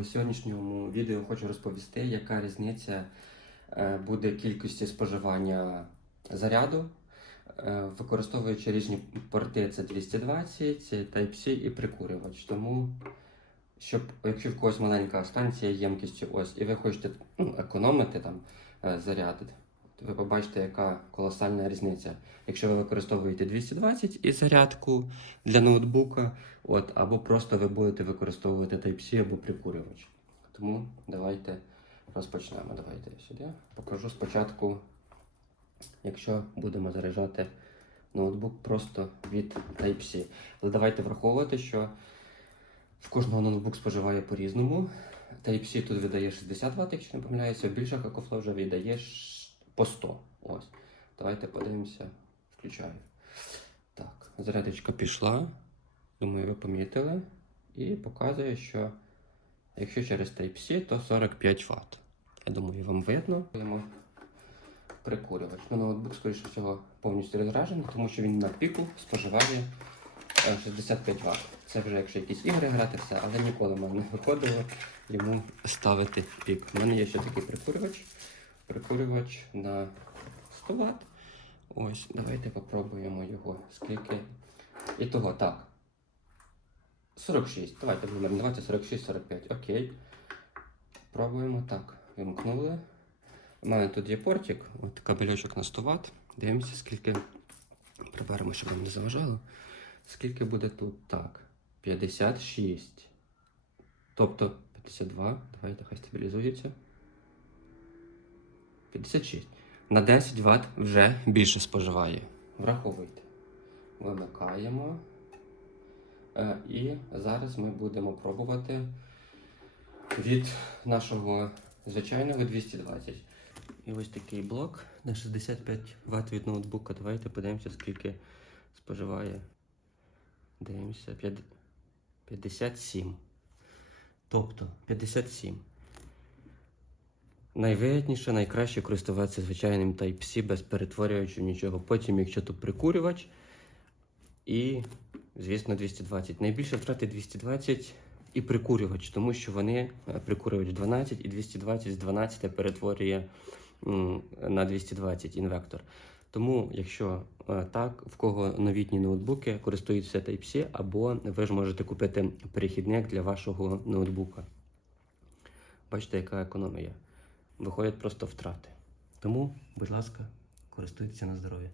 В сьогоднішньому відео хочу розповісти, яка різниця е, буде кількості споживання заряду, е, використовуючи різні порти, це 220, це Type-C і прикурювач. Тому, щоб, якщо в когось маленька станція ємкістю ось, і ви хочете ну, економити там е, заряд, ви побачите, яка колосальна різниця. Якщо ви використовуєте 220 і зарядку для ноутбука, от, або просто ви будете використовувати Type-C або прикурювач. Тому давайте розпочнемо. Давайте я сюди. Покажу спочатку, якщо будемо заряджати ноутбук просто від Type-C. Але давайте враховувати, що в кожного ноутбук споживає по-різному. Type-C тут видає 60 Вт, якщо не помиляюся, в більших EcoFlow вже видає ш- по 100. Ось. Давайте подивимося. Включаю. Так, зарядочка пішла. Думаю, ви помітили. І показує, що якщо через Type-C, то 45 Вт. Я думаю, вам видно. Будемо прикурювач. Ну, ноутбук, скоріше всього, повністю розражений, тому що він на піку споживає е, 65 Вт. Це вже якщо якісь ігри грати, все, але ніколи мене не виходило йому ставити пік. У мене є ще такий прикурювач. Прикурювач на 100 Вт. Ось, давайте попробуємо його. Скільки. І того, так. 46. Давайте будемо рівнувати 46-45. Окей. Пробуємо так. Вимкнули. У мене тут є портик, от кабельочок на 100 Вт. Дивимося, скільки. Приберемо, щоб вам не заважало. Скільки буде тут? Так. 56. Тобто 52. Давайте хай стабілізується. 56. На 10 Вт вже більше споживає. Враховуйте. Вимикаємо. Е, І зараз ми будемо пробувати від нашого звичайного 220. І ось такий блок на 65 Вт від ноутбука. Давайте подивимося, скільки споживає. Дивимося. 57. Тобто 57. Найвигідніше, найкраще користуватися звичайним Type-C без перетворювачів нічого. Потім, якщо тут прикурювач, і, звісно, 220. Найбільше втрати 220 і прикурювач, тому що вони е, прикурювач 12 і 220 з 12 перетворює на 220 інвектор. Тому, якщо е, так, в кого новітні ноутбуки користуються Type-C, або ви ж можете купити перехідник для вашого ноутбука. Бачите, яка економія. Виходять просто втрати. Тому, будь ласка, користуйтеся на здоров'я.